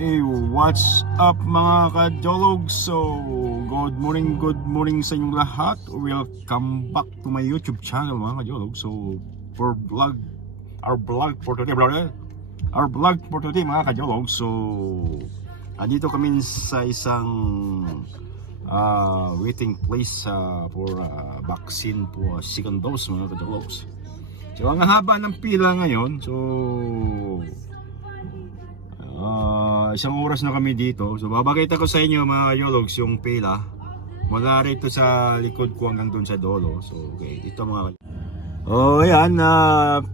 Hey, what's up mga kadolog? So, good morning sa inyong lahat. Welcome back to my YouTube channel mga kadolog. So, our vlog for today mga kadolog. So, andito kami sa isang waiting place for vaccine po, second dose mga kadolog. So, ang haba ng pila ngayon. So, isang oras na kami dito. So babakita ko sa inyo mga yologs yung pila mula rito sa likod ko hanggang dun sa dolo. So okay, dito mga ayan na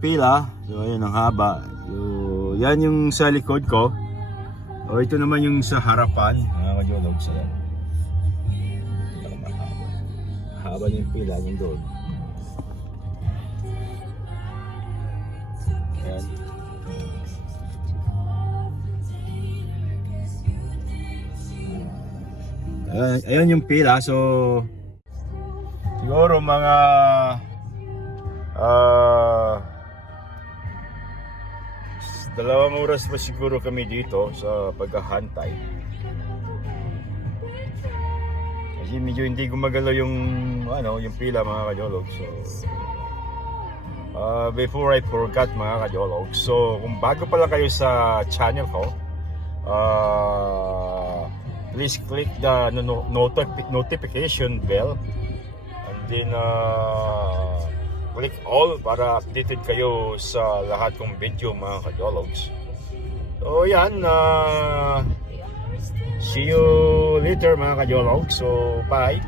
pila. So ayan ang haba. So yan yung sa likod ko. Ito naman yung sa harapan mga yologs. Ayan. Haba yung pila yung doon. Ayan. Ayan yung pila. So siguro mga dalawang oras pa siguro kami dito sa paghahantay. Kasi medyo hindi gumagalaw yung yung pila mga kajolog. So before I forgot mga kajolog, so kung bago pa lang kayo sa channel ko, please click the notification bell and then click all para updated kayo sa lahat kong video mga kadologs. So yan, see you later mga kadologs. So bye.